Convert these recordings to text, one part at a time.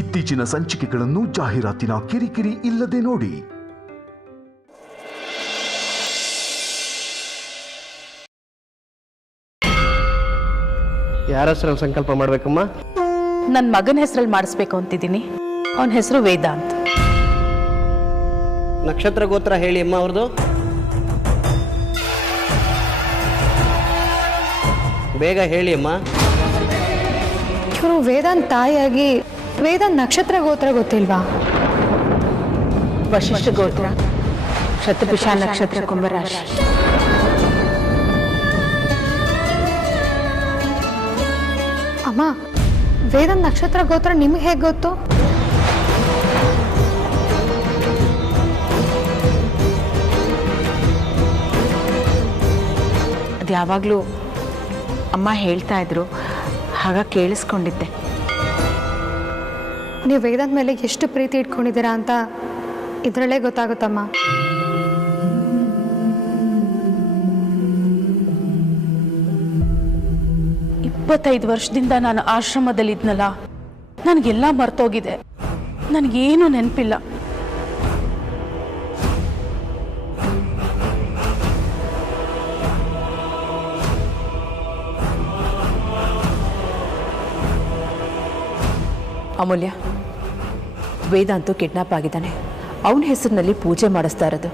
ಇತ್ತೀಚಿನ ಸಂಚಿಕೆಗಳನ್ನು ಜಾಹೀರಾತಿನ ಕಿರಿಕಿರಿ ಇಲ್ಲದೆ ನೋಡಿ. ಯಾರ ಹೆಸರಲ್ಲಿ ಸಂಕಲ್ಪ ಮಾಡ್ಬೇಕಮ್ಮ? ನನ್ನ ಮಗನ ಹೆಸರಲ್ಲಿ ಮಾಡಿಸ್ಬೇಕು ಅಂತಿದ್ದೀನಿ. ಅವನ ಹೆಸರು ವೇದಾಂತ್. ನಕ್ಷತ್ರ ಗೋತ್ರ ಹೇಳಿ ಅಮ್ಮ ಅವ್ರದ್ದು. ಬೇಗ ಹೇಳಿ ಅಮ್ಮ. ಇವರು ವೇದಾಂತ್ ತಾಯಿಯಾಗಿ ವೇದಾಂತ್ ನಕ್ಷತ್ರ ಗೋತ್ರ ಗೊತ್ತಿಲ್ವಾ? ವಶಿಷ್ಠ ಗೋತ್ರ, ಶತಭಿಷ ನಕ್ಷತ್ರ, ಕುಂಭರಾಶಿ. ಅಮ್ಮ, ವೇದಾಂತ್ ನಕ್ಷತ್ರ ಗೋತ್ರ ನಿಮ್ಗೆ ಹೇಗೆ ಗೊತ್ತು? ಅದು ಯಾವಾಗಲೂ ಅಮ್ಮ ಹೇಳ್ತಾ ಇದ್ರು, ಆಗ ಕೇಳಿಸ್ಕೊಂಡಿದ್ದೆ. ನೀವು ವೇದಾಂತ್ ಮೇಲೆ ಎಷ್ಟು ಪ್ರೀತಿ ಇಟ್ಕೊಂಡಿದ್ದೀರಾ ಅಂತ ಇದರಲ್ಲೇ ಗೊತ್ತಾಗುತ್ತಮ್ಮ. ಇಪ್ಪತ್ತೈದು ವರ್ಷದಿಂದ ನಾನು ಆಶ್ರಮದಲ್ಲಿದ್ನಲ್ಲ, ನನಗೆಲ್ಲ ಮರ್ತೋಗಿದೆ. ನನಗೇನು ನೆನಪಿಲ್ಲ. ಅಮೂಲ್ಯ, ವೇದಾಂತು ಕಿಡ್ನಾಪ್ ಆಗಿದ್ದಾನೆ. ಅವನ ಹೆಸರಿನಲ್ಲಿ ಪೂಜೆ ಮಾಡಿಸ್ತಾ ಇರೋದು.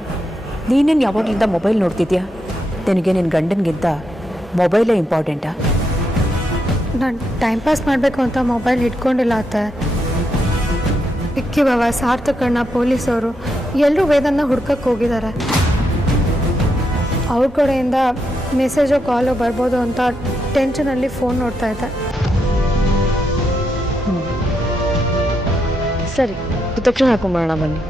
ನೀನೇನು ಯಾವಾಗಲಿಂದ ಮೊಬೈಲ್ ನೋಡ್ತಿದ್ಯಾ? ನಿನಗೆ ನಿನ್ನ ಗಂಡನಿಗಿಂತ ಮೊಬೈಲೇ ಇಂಪಾರ್ಟೆಂಟಾ? ನಾನು ಟೈಮ್ ಪಾಸ್ ಮಾಡಬೇಕು ಅಂತ ಮೊಬೈಲ್ ಇಟ್ಕೊಂಡಿಲ್ಲ ಅತ್ತೆ. ವಿಕ್ಕಿ ಬಾವ, ಸಾರ್ಥಕಣ್ಣ, ಪೊಲೀಸವರು ಎಲ್ಲರೂ ವೇದಾಂತನ ಹುಡ್ಕಕ್ಕೆ ಹೋಗಿದ್ದಾರೆ. ಅವ್ರ ಕಡೆಯಿಂದ ಮೆಸೇಜೋ ಕಾಲೋ ಬರ್ಬೋದು ಅಂತ ಟೆನ್ಷನಲ್ಲಿ ಫೋನ್ ನೋಡ್ತಾ ಇದ್ದೆ. ಸರಿ, ತಕ್ಷಣ ಹಾಕೊಂಬರೋಣ ಬನ್ನಿ.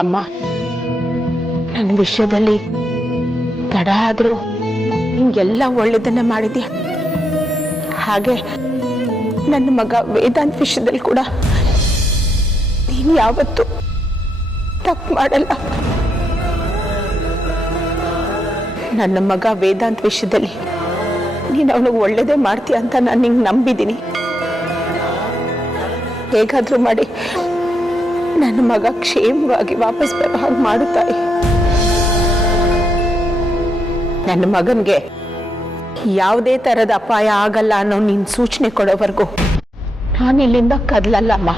ಅಮ್ಮ, ನನ್ನ ವಿಷಯದಲ್ಲಿ ತಡ ಆದರೂ ಹಿಂಗೆಲ್ಲ ಒಳ್ಳೆದನ್ನ ಮಾಡಿದ್ಯಾ. ಹಾಗೆ ನನ್ನ ಮಗ ವೇದಾಂತ್ ವಿಷಯದಲ್ಲಿ ಕೂಡ ನೀನು ಯಾವತ್ತೂ ತಪ್ಪು ಮಾಡಲ್ಲ. ನನ್ನ ಮಗ ವೇದಾಂತ್ ವಿಷಯದಲ್ಲಿ ನೀನು ಅವನಿಗೆ ಒಳ್ಳೇದೇ ಮಾಡ್ತೀಯ ಅಂತ ನಾನು ನಿಂಗೆ ನಂಬಿದ್ದೀನಿ. ಹೇಗಾದ್ರೂ ಮಾಡಿ ನನ್ನ ಮಗ ಕ್ಷೇಮವಾಗಿ ವಾಪಸ್ ಬರೋ ಹಾಗೆ ಮಾಡುತ್ತಾಯಿ. ನನ್ನ ಮಗನ್ಗೆ ಯಾವುದೇ ತರದ ಅಪಾಯ ಆಗಲ್ಲ ಅನ್ನೋ ನಿನ್ ಸೂಚನೆ ಕೊಡೋವರೆಗೂ ನಾನು ಇಲ್ಲಿಂದ ಕದಲಲ್ಲಮ್ಮ.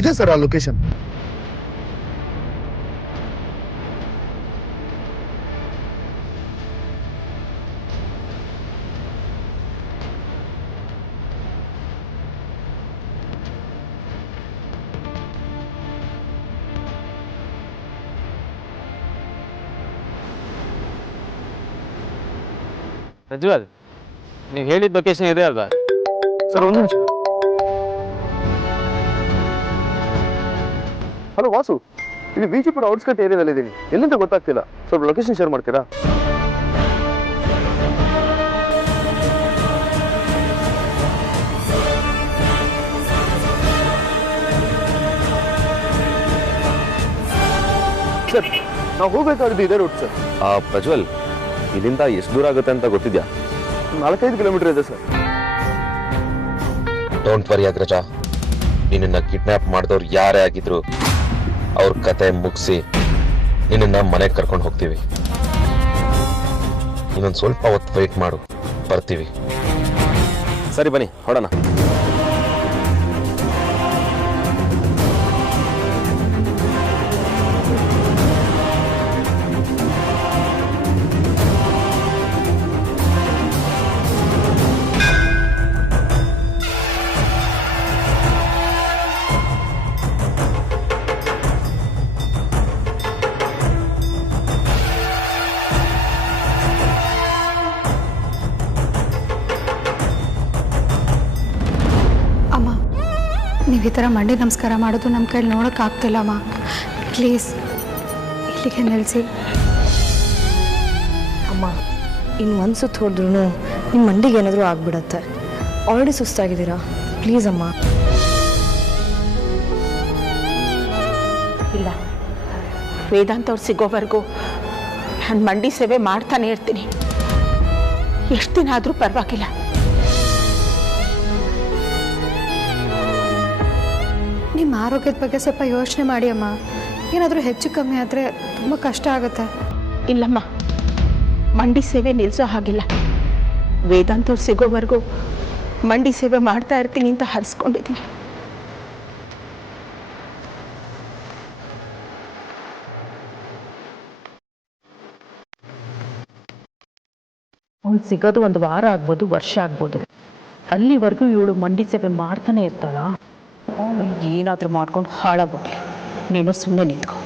ಇದೆ ಸರ್ ಆ ಲೊಕೇಶನ್. ಪ್ರಜ್ವಲ್, ನೀವು ಹೇಳಿದ ಲೊಕೇಶನ್ ಇದೆ ಅಲ್ವಾ? ಸರ್ ಒಂದು ನಿಮಿಷ. ಹಲೋ ವಾಸು, ಇಲ್ಲಿ ವಿಜಿಪುರ ಔಟ್ಸ್ಕಟ್ ಏರಿಯಾದಲ್ಲಿ ಇದ್ದೀನಿ. ಎಲ್ಲಿಂದ ಗೊತ್ತಾಗ್ತಿಲ್ಲ, ಸ್ವಲ್ಪ ಲೊಕೇಶನ್ ಶೇರ್ ಮಾಡ್ತೀರಾ? ಸರ್, ನಾವು ಹೋಗ್ಬೇಕಾದ್ರೆ ಇದೇ ರೂಟ್ ಸರ್. ಪ್ರಜ್ವಲ್, ಇಲ್ಲಿಂದ ಎಷ್ಟು ದೂರ ಆಗುತ್ತೆ ಅಂತ ಗೊತ್ತಿದ್ಯಾ? 4-5 ಕಿಲೋಮೀಟರ್ ಇದೆ ಸರ್. ಡೋಂಟ್ ವರಿ ಅಗ್ರಜ, ನಿನ್ನ ಕಿಡ್ನಾಪ್ ಮಾಡಿದವ್ರು ಯಾರೇ ಆಗಿದ್ರು ಅವ್ರ ಕತೆ ಮುಗಿಸಿ ನಿನ್ನ ಮನೆಗೆ ಕರ್ಕೊಂಡು ಹೋಗ್ತೀವಿ. ಇನ್ನೊಂದು ಸ್ವಲ್ಪ ಹೊತ್ತು ವೆಯ್ಟ್ ಮಾಡು, ಬರ್ತೀವಿ. ಸರಿ ಬನ್ನಿ, ಹೊಡೋಣ. ನೀವು ಈ ಥರ ಮಂಡಿ ನಮಸ್ಕಾರ ಮಾಡೋದು ನಮ್ಮ ಕೈಲಿ ನೋಡೋಕ್ಕಾಗ್ತಿಲ್ಲಮ್ಮ. ಪ್ಲೀಸ್ ಇಲ್ಲಿಗೆ ನಿಲ್ಲಿಸಿ. ಅಮ್ಮ, ಇನ್ನು ಒಂದು ಸುತ್ತು ಹೊಡೆದ್ರೂ ನಿಮ್ಮ ಮಂಡಿಗೆ ಏನಾದರೂ ಆಗ್ಬಿಡತ್ತೆ. ಆಲ್ರೆಡಿ ಸುಸ್ತಾಗಿದ್ದೀರಾ, ಪ್ಲೀಸ್ ಅಮ್ಮ. ಇಲ್ಲ, ವೇದಾಂತ್ ಅವ್ರು ಸಿಗೋವರೆಗೂ ನಾನು ಮಂಡಿ ಸೇವೆ ಮಾಡ್ತಾನೆ ಇರ್ತೀನಿ. ಎಷ್ಟು ದಿನ ಆದರೂ ಪರವಾಗಿಲ್ಲ. ನಿಮ್ಮ ಆರೋಗ್ಯದ ಬಗ್ಗೆ ಸ್ವಲ್ಪ ಯೋಚನೆ ಮಾಡಿ ಅಮ್ಮ. ಏನಾದರೂ ಹೆಚ್ಚು ಕಮ್ಮಿ ಆದರೆ ತುಂಬ ಕಷ್ಟ ಆಗುತ್ತೆ. ಇಲ್ಲಮ್ಮ, ಮಂಡಿ ಸೇವೆ ನಿಲ್ಲಿಸೋ ಹಾಗಿಲ್ಲ. ವೇದಾಂತ್ ಅವ್ರು ಸಿಗೋವರೆಗೂ ಮಂಡಿ ಸೇವೆ ಮಾಡ್ತಾ ಇರ್ತೀನಿ ಅಂತ ಹರಿಸ್ಕೊಂಡಿದ್ದೀನಿ. ಅವ್ನು ಸಿಗೋದು 1 ವಾರ ಆಗ್ಬೋದು, ವರ್ಷ ಆಗ್ಬೋದು. ಅಲ್ಲಿವರೆಗೂ ಇವಳು ಮಂಡಿ ಸೇವೆ ಮಾಡ್ತಾನೆ ಇರ್ತಾಳ. ಏನಾದರೂ ಮಾಡ್ಕೊಂಡು ಹಾಳಾಗ್ಬಿಟ್ಲಿ. ನೀನು ಸುಮ್ಮನೆ ನಿಂತ್ಕೊ.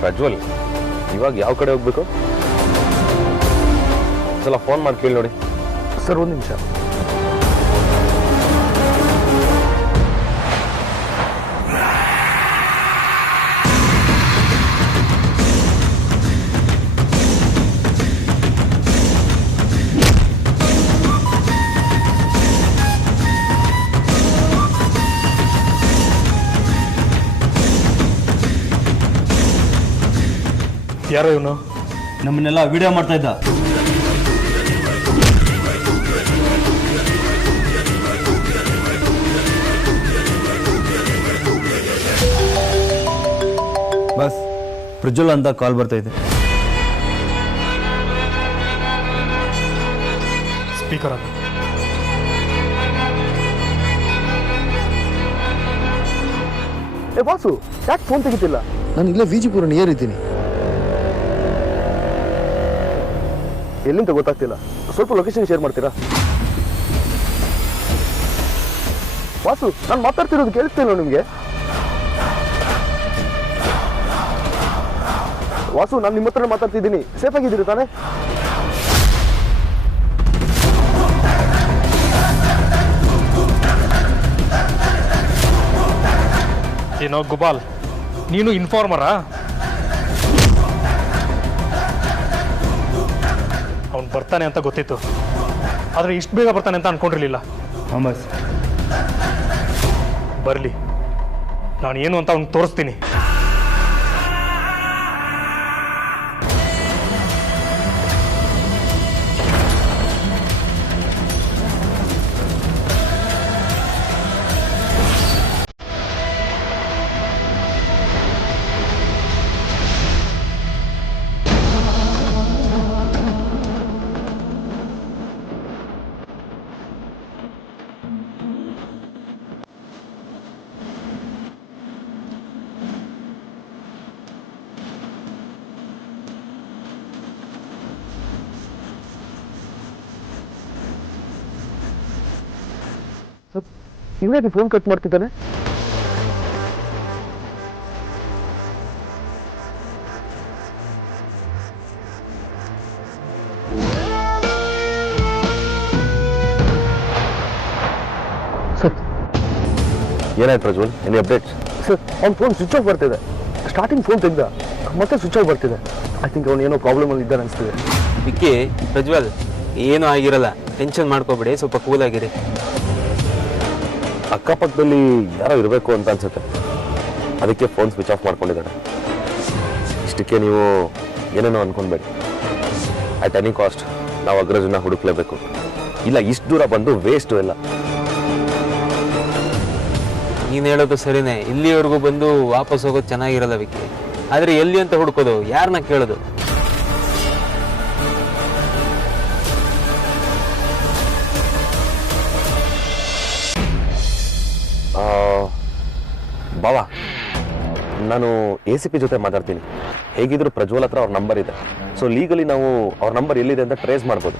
ಪ್ರಜ್ವಲ್, ಇವಾಗ ಯಾವ ಕಡೆ ಹೋಗ್ಬೇಕು? ಸಲ ಫೋನ್ ಮಾಡಿ ಕೇಳಿ ನೋಡಿ. ಸರ್ ಒಂದು ನಿಮಿಷ. ಯಾರೋ ಇವನು ನಮ್ಮನ್ನೆಲ್ಲ ವಿಡಿಯೋ ಮಾಡ್ತಾ ಇದ್ದ. ಬಸ್ ಪ್ರಜ್ವಲ್ ಅಂತ ಕಾಲ್ ಬರ್ತಾ ಇದೆ. ಸ್ಪೀಕರ್ ಅಂತ. ಬಾಸು ಯಾಕೆ ಫೋನ್ ತೆಗಿತಿಲ್ಲ? ನಾನು ಇಲ್ಲೇ ವಿಜಿಪುರ ನಿಯರ್ ಇದ್ದೀನಿ. ಎಲ್ಲಿಂದ ಗೊತ್ತಾಗ್ತಿಲ್ಲ. ಸ್ವಲ್ಪ ಲೊಕೇಶನ್ ಶೇರ್ ಮಾಡ್ತೀರಾ? ವಾಸು ನಾನು ಮಾತಾಡ್ತಿರೋದು ಕೇಳಿಸ್ತಿಲ್ಲ ನಿಮಗೆ? ವಾಸು ನಾನು ನಿಮ್ಮ ಹತ್ರ ಮಾತಾಡ್ತಿದ್ದೀನಿ. ಸೇಫ್ ಆಗಿದ್ದೀರಿ ತಾನೇ? ಏನೋ ಗುಬಾಲ್, ನೀನು ಇನ್ಫಾರ್ಮರಾ? ಅವ್ನು ಬರ್ತಾನೆ ಅಂತ ಗೊತ್ತಿತ್ತು, ಆದರೆ ಇಷ್ಟು ಬೇಗ ಬರ್ತಾನೆ ಅಂತ ಅನ್ಕೊಂಡಿರ್ಲಿಲ್ಲ. ಬಸ್ ಬರಲಿ, ನಾನು ಏನು ಅಂತ ಅವ್ನಿಗೆ ತೋರಿಸ್ತೀನಿ. ಇವನೇ ಫೋನ್ ಕಟ್ ಮಾಡ್ತಿದ್ದಾನೆ. ಸರ್ ಏನಾಯ್ತು ಪ್ರಜ್ವಲ್? Any updates? ಸರ್ ಅವ್ನ ಫೋನ್ ಸ್ವಿಚ್ ಆಫ್ ಬರ್ತಿದೆ. ಸ್ಟಾರ್ಟಿಂಗ್ ಫೋನ್ ತೆಗ್ದ, ಮತ್ತೆ ಸ್ವಿಚ್ ಆಫ್ ಬರ್ತಿದೆ. ಐ ಥಿಂಕ್ ಅವ್ನು ಏನೋ ಪ್ರಾಬ್ಲಮ್ ಅಲ್ಲಿ ಇದ್ದಾನೆ ಅನಿಸ್ತಿದೆ. ವಿಕ್ಕಿ, ಪ್ರಜ್ವಲ್ ಏನೂ ಆಗಿರಲ್ಲ, ಟೆನ್ಷನ್ ಮಾಡ್ಕೋಬೇಡಿ, ಸ್ವಲ್ಪ ಕೂಲ್ ಆಗಿರಿ. ಅಕ್ಕಪಕ್ಕದಲ್ಲಿ ಯಾರೋ ಇರಬೇಕು ಅಂತ ಅನ್ಸುತ್ತೆ, ಅದಕ್ಕೆ ಫೋನ್ ಸ್ವಿಚ್ ಆಫ್ ಮಾಡ್ಕೊಂಡಿದ್ದಾರೆ. ಇಷ್ಟಕ್ಕೆ ನೀವು ಏನೇನೋ ಅನ್ಕೊಂಡ್ಬೇಡಿ. ಅಟ್ ಎನಿ ಕಾಸ್ಟ್ ನಾವು ಅಗ್ರಜನ್ನ ಹುಡುಕ್ಲೇಬೇಕು. ಇಲ್ಲ ಇಷ್ಟು ದೂರ ಬಂದು ವೇಸ್ಟು ಎಲ್ಲ. ನೀನು ಹೇಳೋದು ಸರಿನೇ, ಇಲ್ಲಿವರೆಗೂ ಬಂದು ವಾಪಸ್ ಹೋಗೋದು ಚೆನ್ನಾಗಿರಲ್ಲ ವಿಕ್ಕಿ. ಆದರೆ ಎಲ್ಲಿ ಅಂತ ಹುಡುಕೋದು, ಯಾರನ್ನ ಕೇಳೋದು? ಬಾವಾ, ನಾನು ACP ಜೊತೆ ಮಾತಾಡ್ತೀನಿ. ಹೇಗಿದ್ರು ಪ್ರಜ್ವಲ್ ಹತ್ರ ಅವ್ರ ನಂಬರ್ ಇದೆ. ಸೊ ಲೀಗಲಿ ನಾವು ಅವ್ರ ನಂಬರ್ ಎಲ್ಲಿದೆ ಅಂತ ಟ್ರೇಸ್ ಮಾಡ್ಬೋದು.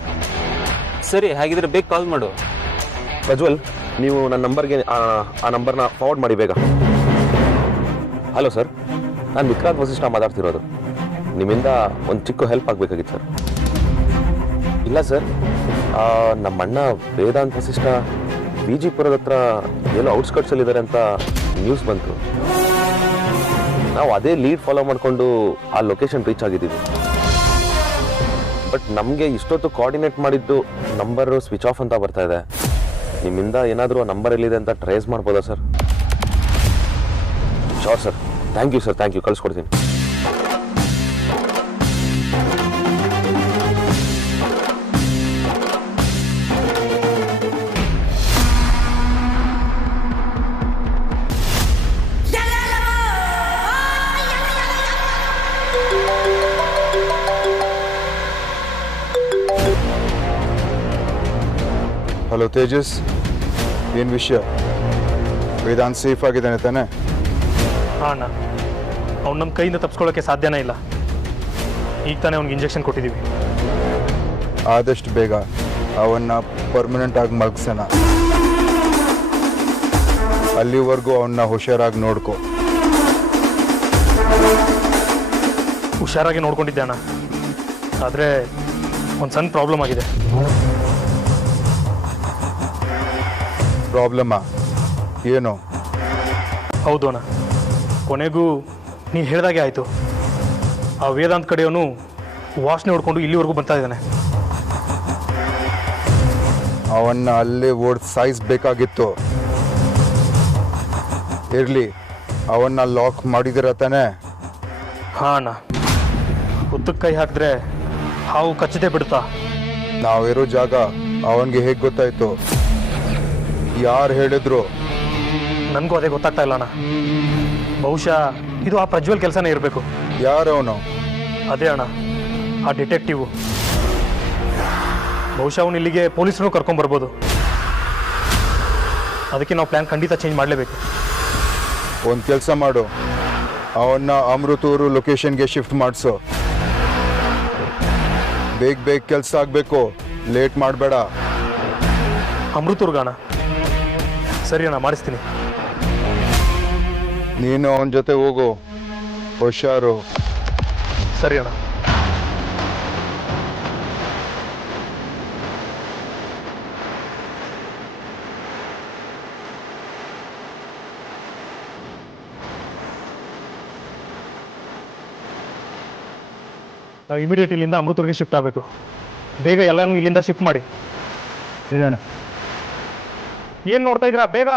ಸರಿ, ಹಾಗಿದ್ರೆ ಬೇಗ ಕಾಲ್ ಮಾಡು. ಪ್ರಜ್ವಲ್, ನೀವು ನನ್ನ ನಂಬರ್ಗೆ ಆ ನಂಬರ್ನ ಫಾರ್ವರ್ಡ್ ಮಾಡಿ ಬೇಗ. ಹಲೋ ಸರ್, ನಾನು ವಿಕ್ರಾಂತ್ ವಸಿಷ್ಠ ಮಾತಾಡ್ತಿರೋದು. ನಿಮ್ಮಿಂದ ಒಂದು ಚಿಕ್ಕ ಹೆಲ್ಪ್ ಆಗಬೇಕಾಗಿತ್ತು ಸರ್. ಇಲ್ಲ ಸರ್, ನಮ್ಮಣ್ಣ ವೇದಾಂತ್ ವಸಿಷ್ಠ ವಿಜಿಪುರದ ಹತ್ರ ಏನೋ ಔಟ್ಸ್ಕಟ್ಸಲ್ಲಿದ್ದಾರೆ ಅಂತ ನ್ಯೂಸ್ ಬಂತು. ನಾವು ಅದೇ ಲೀಡ್ ಫಾಲೋ ಮಾಡಿಕೊಂಡು ಆ ಲೊಕೇಶನ್ ರೀಚ್ ಆಗಿದ್ದೀವಿ. ಬಟ್ ನಮಗೆ ಇಷ್ಟೊತ್ತು ಕೋಆರ್ಡಿನೇಟ್ ಮಾಡಿದ್ದು ನಂಬರು ಸ್ವಿಚ್ ಆಫ್ ಅಂತ ಬರ್ತಾ ಇದೆ. ನಿಮ್ಮಿಂದ ಏನಾದರೂ ಆ ನಂಬರ್ ಎಲ್ಲಿದೆ ಅಂತ ಟ್ರೇಸ್ ಮಾಡ್ಬೋದಾ sir? Sure sir, thank you sir, thank you, ಕಳಿಸ್ಕೊಡ್ತೀನಿ. ಹಲೋ ತೇಜಸ್, ಏನು ವಿಷಯ? ವೇದಾಂತ್ ಸೇಫ್ ಆಗಿದ್ದಾನೆ ತಾನೆ? ಹಾಂ ಅಣ್ಣ, ಅವ್ನು ನಮ್ಮ ಕೈಯಿಂದ ತಪ್ಪಿಸ್ಕೊಳ್ಳೋಕ್ಕೆ ಸಾಧ್ಯನೇ ಇಲ್ಲ. ಈಗ ತಾನೇ ಅವ್ನಿಗೆ ಇಂಜೆಕ್ಷನ್ ಕೊಟ್ಟಿದ್ದೀವಿ. ಆದಷ್ಟು ಬೇಗ ಅವನ್ನ ಪರ್ಮನೆಂಟ್ ಆಗಿ ಮಲಗಿಸೋಣ. ಅಲ್ಲಿವರೆಗೂ ಅವನ್ನ ಹುಷಾರಾಗಿ ನೋಡ್ಕೊ. ಹುಷಾರಾಗಿ ನೋಡ್ಕೊಂಡಿದ್ದೆ ಅಣ್ಣ, ಆದರೆ ಒಂದು ಸಣ್ಣ ಪ್ರಾಬ್ಲಮ್ ಆಗಿದೆ. ಪ್ರಾಬ್ಲಮ್ಮಾ ಏನು? ಹೌದು ಅಣ್ಣ, ಕೊನೆಗೂ ನೀನು ಹೇಳ್ದಾಗೆ ಆಯಿತು. ಆ ವೇದಾಂತ್ ಕಡೆಯವನು ವಾಸನೆ ಹೊಡ್ಕೊಂಡು ಇಲ್ಲಿವರೆಗೂ ಬರ್ತಾ ಇದ್ದಾನೆ. ಅವನ್ನ ಅಲ್ಲೇ ಓಡಿಸಿ ಸಾಯಿಸ್ಬೇಕಾಗಿತ್ತು. ಇರಲಿ, ಅವನ್ನ ಲಾಕ್ ಮಾಡಿದಿರ ತಾನೆ? ಹಾಂ ಅಣ್ಣ, ಹುತ್ತಕ್ಕೆ ಕೈ ಹಾಕಿದ್ರೆ ಹಾವು ಕಚ್ಚದೆ ಬಿಡ್ತಾ. ನಾವಿರೋ ಜಾಗ ಅವನಿಗೆ ಹೇಗೆ ಗೊತ್ತಾಯ್ತು? ಯಾರು ಹೇಳಿದ್ರು? ನನಗೂ ಅದೇ ಗೊತ್ತಾಗ್ತಾ ಇಲ್ಲ ಅಣ್ಣ. ಬಹುಶಃ ಇದು ಆ ಪ್ರಜ್ವಲ್ ಕೆಲಸನೇ ಇರಬೇಕು. ಯಾರವನು? ಅದೇ ಅಣ್ಣ, ಆ ಡಿಟೆಕ್ಟಿವ್. ಬಹುಶಃ ಅವನು ಇಲ್ಲಿಗೆ ಪೊಲೀಸರು ಕರ್ಕೊಂಡ್ಬರ್ಬೋದು. ಅದಕ್ಕೆ ನಾವು ಪ್ಲ್ಯಾನ್ ಖಂಡಿತ ಚೇಂಜ್ ಮಾಡಲೇಬೇಕು. ಒಂದು ಕೆಲಸ ಮಾಡು, ಅವನ್ನ ಅಮೃತೂರು ಲೊಕೇಶನ್ಗೆ ಶಿಫ್ಟ್ ಮಾಡಿಸು. ಬೇಗ ಬೇಗ ಕೆಲಸ ಆಗಬೇಕು, ಲೇಟ್ ಮಾಡಬೇಡ. ಅಮೃತೂರ್ಗಾಣ? ಸರಿ ಅಣ್ಣ, ಮಾಡಿಸ್ತೀನಿ. ನೀನು ಅವನ ಜೊತೆ ಹೋಗು, ಹುಷಾರು. ಸರಿ ಅಣ್ಣ. ನಾವು ಇಮಿಡಿಯೇಟ್ ಇಲ್ಲಿಂದ ಅಮೃತೂರ್ಗೆ ಶಿಫ್ಟ್ ಆಗಬೇಕು. ಬೇಗ ಎಲ್ಲನೂ ಇಲ್ಲಿಂದ ಶಿಫ್ಟ್ ಮಾಡಿ. ಏನು ನೋಡ್ತಾ ಇದ್ದೀರಾ? ಬೇಗ.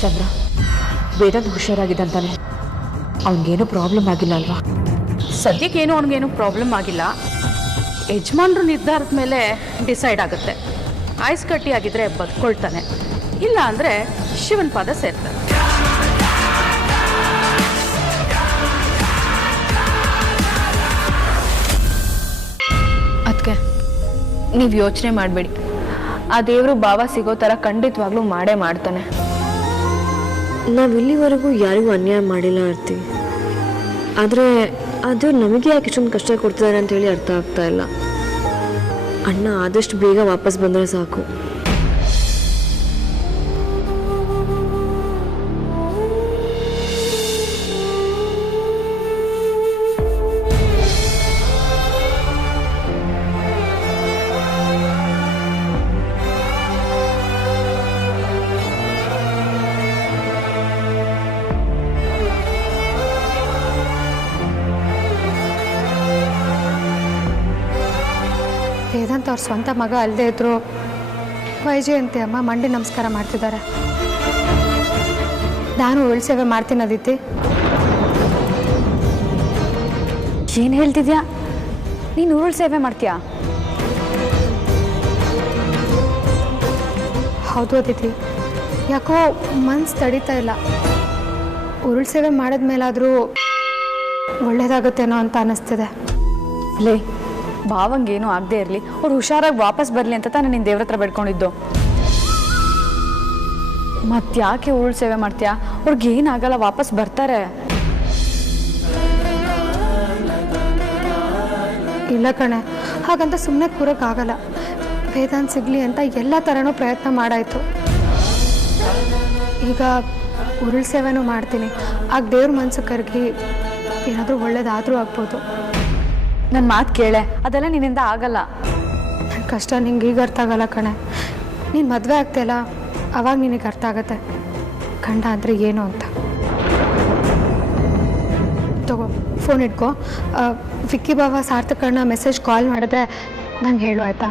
ಚಂದ್ರ, ವೇದಾಂತ್ ಹುಷಾರಾಗಿದ್ದಂತಾನೆ? ಅವನಿಗೇನು ಪ್ರಾಬ್ಲಮ್ ಆಗಿಲ್ಲ ಅಲ್ವಾ? ಸದ್ಯಕ್ಕೇನು ಅವನಿಗೇನು ಪ್ರಾಬ್ಲಮ್ ಆಗಿಲ್ಲ. ಯಜಮಾನ್ರು ನಿರ್ಧಾರದ ಮೇಲೆ ಡಿಸೈಡ್ ಆಗುತ್ತೆ. ಐಸ್ ಕಟ್ಟಿ ಆಗಿದ್ರೆ ಬದುಕೊಳ್ತಾನೆ, ಇಲ್ಲ ಅಂದರೆ ಶಿವನ್ ಪಾದ ಸೇರ್ತಾನೆ. ಅದಕ್ಕೆ ನೀವು ಯೋಚನೆ ಮಾಡಬೇಡಿ. ಆ ದೇವರು ಭಾವ ಸಿಗೋ ಥರ ಖಂಡಿತವಾಗ್ಲೂ ಮಾಡೇ ಮಾಡ್ತಾನೆ. ನಾವಿಲ್ಲಿವರೆಗೂ ಯಾರಿಗೂ ಅನ್ಯಾಯ ಮಾಡಿಲ್ಲ ಆರ್ತಿ. ಆದರೆ ಅದು ನಮಗೆ ಯಾಕೆ ಇಷ್ಟೊಂದು ಕಷ್ಟ ಕೊಡ್ತಿದ್ದಾರೆ ಅಂತೇಳಿ ಅರ್ಥ ಆಗ್ತಾ ಇಲ್ಲ. ಅಣ್ಣ ಆದಷ್ಟು ಬೇಗ ವಾಪಸ್ ಬಂದರೆ ಸಾಕು. ವೇದಾಂತ್ ಅವ್ರ ಸ್ವಂತ ಮಗ ಅಲ್ಲದೆ ಇದ್ರು ವೈಜಯಂತಿ ಅಮ್ಮ ಮಂಡಿ ನಮಸ್ಕಾರ ಮಾಡ್ತಿದ್ದಾರೆ. ನಾನು ಉರುಳು ಸೇವೆ ಮಾಡ್ತೀನಿ ಅದಿತಿ. ಏನು ಹೇಳ್ತಿದ್ಯಾ? ನೀನು ಉರುಳು ಸೇವೆ ಮಾಡ್ತೀಯಾ? ಹೌದು ಅದಿತಿ, ಯಾಕೋ ಮನ್ಸು ತಡೀತಾ ಇಲ್ಲ. ಉರುಳು ಸೇವೆ ಮಾಡಿದ್ಮೇಲಾದರೂ ಒಳ್ಳೇದಾಗುತ್ತೇನೋ ಅಂತ ಅನ್ನಿಸ್ತಿದೆ. ಲೇ, ಭಾವಂಗೇನು ಆಗದೆ ಇರಲಿ, ಅವ್ರು ಹುಷಾರಾಗಿ ವಾಪಸ್ ಬರಲಿ ಅಂತ ತಾನು ನಿನ್ನ ದೇವ್ರ ಹತ್ರ ಬೇಡ್ಕೊಂಡಿದ್ದು. ಮತ್ತ್ಯಾಕೆ ಉರುಳು ಸೇವೆ ಮಾಡ್ತೀಯಾ? ಅವ್ರಿಗೇನಾಗಲ್ಲ, ವಾಪಸ್ ಬರ್ತಾರೆ. ಇಲ್ಲ ಕಣೆ, ಹಾಗಂತ ಸುಮ್ಮನೆ ಕೂರೋಕ್ಕಾಗಲ್ಲ. ವೇದಾಂತ್ ಸಿಗಲಿ ಅಂತ ಎಲ್ಲ ಥರನೂ ಪ್ರಯತ್ನ ಮಾಡಾಯಿತು. ಈಗ ಉರುಳು ಸೇವೆನೂ ಮಾಡ್ತೀನಿ. ಆಗ ದೇವ್ರ ಮನಸ್ಸು ಕರಗಿ ಏನಾದರೂ ಒಳ್ಳೇದಾದರೂ ಆಗ್ಬೋದು. ನನ್ನ ಮಾತು ಕೇಳೆ, ಅದೆಲ್ಲ ನಿನ್ನಿಂದ ಆಗಲ್ಲ. ನನ್ನ ಕಷ್ಟ ನಿಂಗೆ ಈಗ ಅರ್ಥ ಆಗಲ್ಲ ಕಣೆ. ನೀನು ಮದುವೆ ಆಗ್ತಿಯಲ್ಲ, ಅವಾಗ ನಿನಗೆ ಅರ್ಥ ಆಗುತ್ತೆ ಗಂಡ ಅಂದರೆ ಏನು ಅಂತ. ತಗೋ, ಫೋನ್ ಇಟ್ಕೋ. ವಿಕ್ಕಿ ಬಾವ ಸಾರ್ಥಕಣ್ಣ ಮೆಸೇಜ್ ಕಾಲ್ ಮಾಡಿದ್ರೆ ನಂಗೆ ಹೇಳು ಆಯಿತಾ?